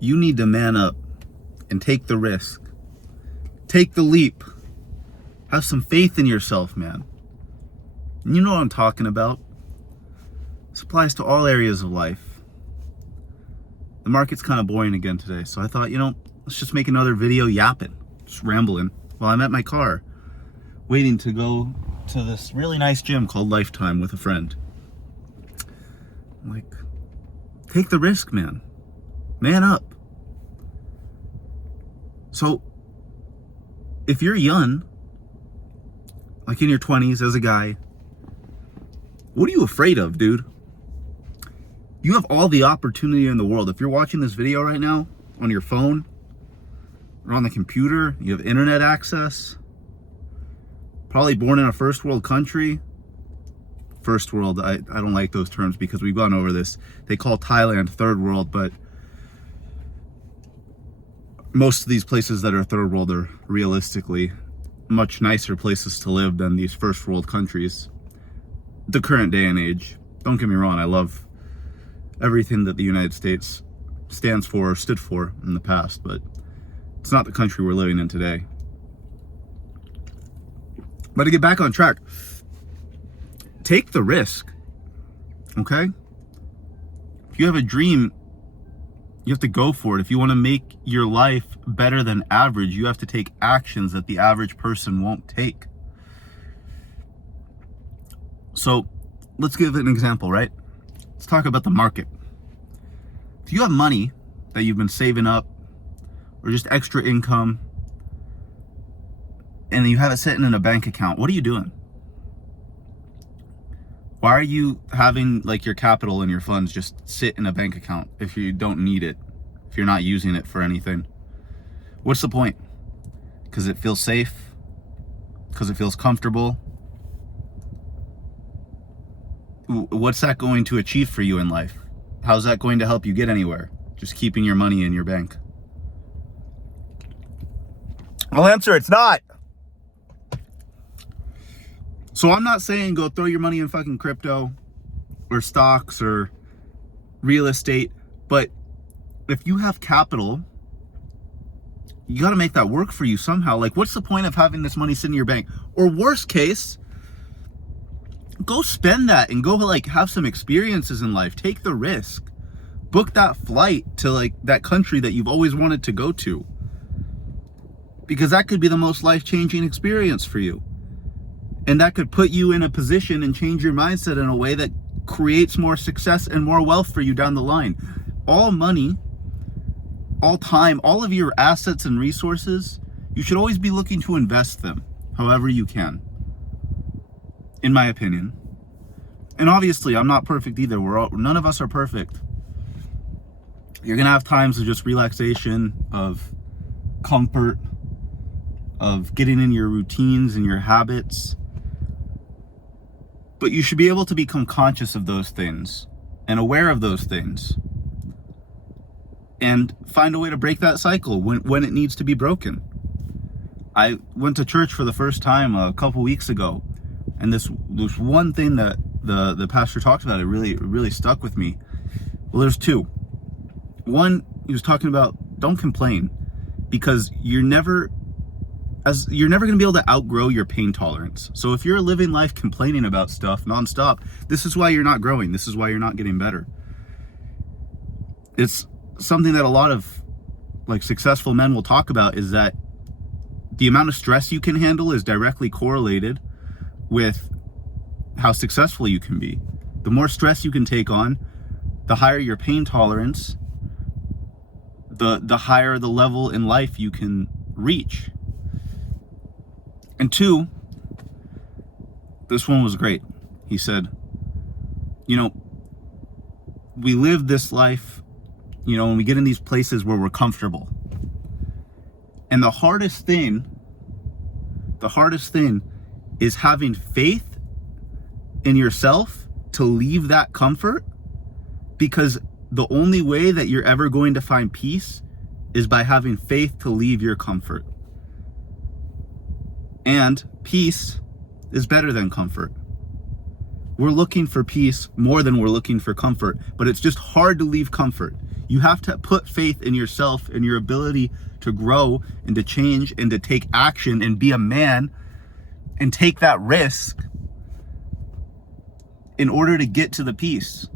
You need to man up and take the risk. Take the leap. Have some faith in yourself, man. You know what I'm talking about. This applies to all areas of life. The market's kind of boring again today, so I thought, let's just make another video yapping, just rambling while I'm at my car, waiting to go to this really nice gym called Lifetime with a friend. I'm like, take the risk, man. Man up. So, if you're young, like in your 20s as a guy, what are you afraid of, dude? You have all the opportunity in the world. If you're watching this video right now on your phone or on the computer, you have internet access, probably born in a first world country. First world, I don't like those terms because we've gone over this. They call Thailand third world, but most of these places that are third world are realistically much nicer places to live than these first world countries. The current day and age. Don't get me wrong, I love everything that the United States stands for or stood for in the past, but it's not the country we're living in today. But to get back on track, take the risk, okay? If you have a dream, you have to go for it. If you want to make your life better than average, you have to take actions that the average person won't take. So let's give an example, right? Let's talk about the market. If you have money that you've been saving up or just extra income and you have it sitting in a bank account, what are you doing? Why are you having like your capital and your funds just sit in a bank account if you don't need it, if you're not using it for anything? What's the point? Because it feels safe? Because it feels comfortable? What's that going to achieve for you in life? How's that going to help you get anywhere? Just keeping your money in your bank? I'll answer, it's not. So I'm not saying go throw your money in fucking crypto or stocks or real estate, but if you have capital, you got to make that work for you somehow. Like, what's the point of having this money sitting in your bank? Or worst case, go spend that and go like have some experiences in life. Take the risk. Book that flight to like that country that you've always wanted to go to, because that could be the most life-changing experience for you. And that could put you in a position and change your mindset in a way that creates more success and more wealth for you down the line. All money, all time, all of your assets and resources, you should always be looking to invest them however you can, in my opinion. And obviously, I'm not perfect either. None of us are perfect. You're going to have times of just relaxation, of comfort, of getting in your routines and your habits. But you should be able to become conscious of those things and aware of those things and find a way to break that cycle when it needs to be broken. I went to church for the first time a couple weeks ago, and this one thing that the pastor talked about, it really stuck with me. Well, there's two. One, he was talking about don't complain, because you're never going to be able to outgrow your pain tolerance. So if you're living life complaining about stuff nonstop, this is why you're not growing. This is why you're not getting better. It's something that a lot of like successful men will talk about, is that the amount of stress you can handle is directly correlated with how successful you can be. The more stress you can take on, the higher your pain tolerance, the higher the level in life you can reach. And two, this one was great. He said, we live this life, and we get in these places where we're comfortable. And the hardest thing is having faith in yourself to leave that comfort, because the only way that you're ever going to find peace is by having faith to leave your comfort. And peace is better than comfort. We're looking for peace more than we're looking for comfort, but it's just hard to leave comfort. You have to put faith in yourself and your ability to grow and to change and to take action and be a man and take that risk in order to get to the peace.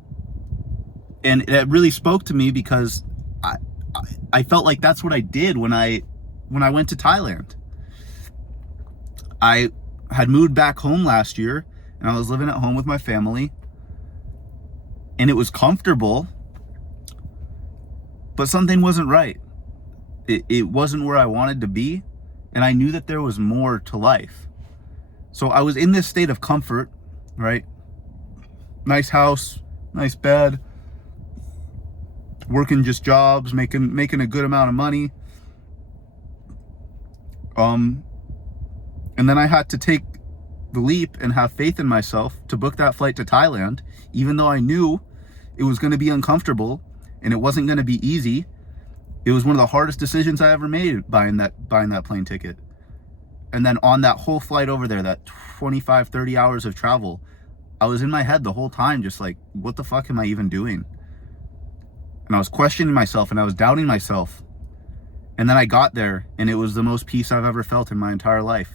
And it really spoke to me because I felt like that's what I did when I went to Thailand. I had moved back home last year and I was living at home with my family, and it was comfortable, but something wasn't right. It wasn't where I wanted to be, and I knew that there was more to life. So I was in this state of comfort, right? Nice house, nice bed, working just jobs, making a good amount of money. And then I had to take the leap and have faith in myself to book that flight to Thailand, even though I knew it was going to be uncomfortable and it wasn't going to be easy. It was one of the hardest decisions I ever made, buying that plane ticket. And then on that whole flight over there, that 25, 30 hours of travel, I was in my head the whole time, just like, what the fuck am I even doing? And I was questioning myself and I was doubting myself. And then I got there and it was the most peace I've ever felt in my entire life.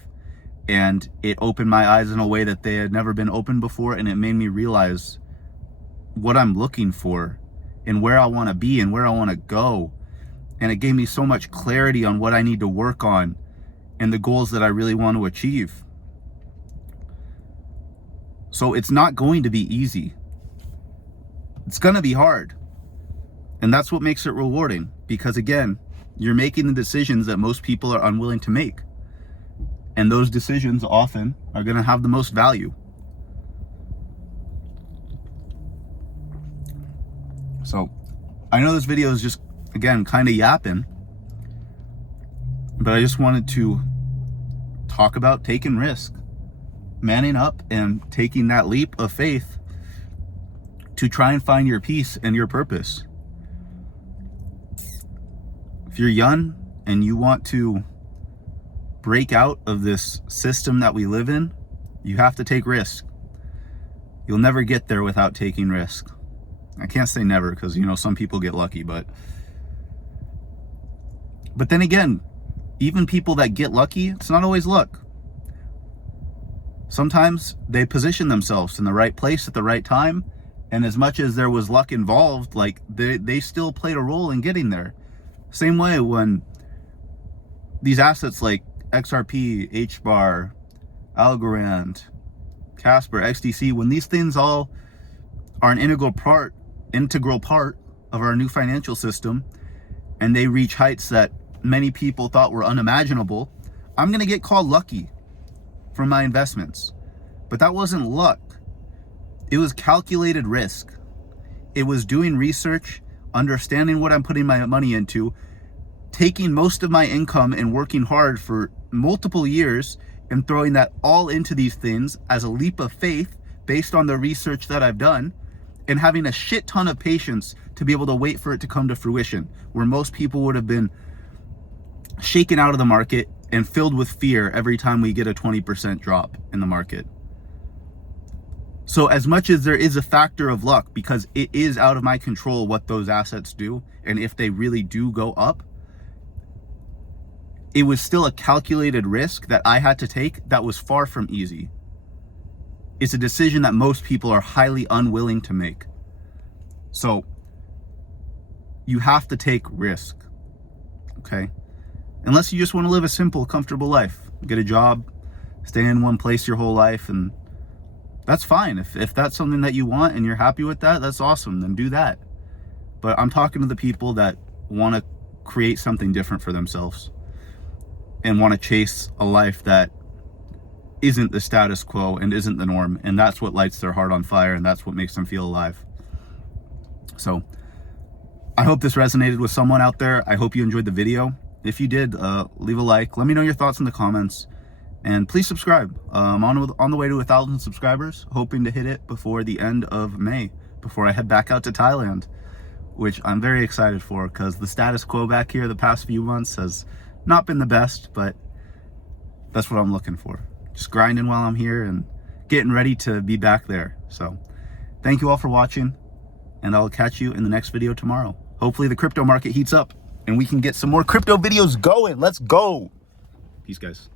And it opened my eyes in a way that they had never been opened before. And it made me realize what I'm looking for and where I want to be and where I want to go. And it gave me so much clarity on what I need to work on and the goals that I really want to achieve. So it's not going to be easy. It's going to be hard. And that's what makes it rewarding, because again, you're making the decisions that most people are unwilling to make. And those decisions often are going to have the most value. So I know this video is just, again, kind of yapping, but I just wanted to talk about taking risk, manning up and taking that leap of faith to try and find your peace and your purpose. If you're young and you want to break out of this system that we live in, you have to take risk. You'll never get there without taking risk. I can't say never because, some people get lucky, but then again, even people that get lucky, it's not always luck. Sometimes they position themselves in the right place at the right time, and as much as there was luck involved, like they still played a role in getting there. Same way when these assets like XRP, HBAR, Algorand, Casper, XDC, when these things all are an integral part of our new financial system, and they reach heights that many people thought were unimaginable, I'm going to get called lucky for my investments. But that wasn't luck. It was calculated risk. It was doing research, understanding what I'm putting my money into, taking most of my income and working hard for multiple years and throwing that all into these things as a leap of faith based on the research that I've done, and having a shit ton of patience to be able to wait for it to come to fruition, where most people would have been shaken out of the market and filled with fear every time we get a 20% drop in the market. So as much as there is a factor of luck, because it is out of my control what those assets do, and if they really do go up, it was still a calculated risk that I had to take that was far from easy. It's a decision that most people are highly unwilling to make. So you have to take risk, okay? Unless you just want to live a simple, comfortable life, get a job, stay in one place your whole life, and that's fine. If that's something that you want and you're happy with that, that's awesome, then do that. But I'm talking to the people that want to create something different for themselves and want to chase a life that isn't the status quo and isn't the norm, and that's what lights their heart on fire, and that's what makes them feel alive. So I hope this resonated with someone out there. I hope you enjoyed the video. If you did, leave a like. Let me know your thoughts in the comments, and please subscribe. I'm on the way to 1,000 subscribers, hoping to hit it before the end of May, before I head back out to Thailand, which I'm very excited for, because the status quo back here the past few months has not been the best, but that's what I'm looking for. Just grinding while I'm here and getting ready to be back there. So thank you all for watching, and I'll catch you in the next video tomorrow. hopefully the crypto market heats up and we can get some more crypto videos going. Let's go. Peace, guys.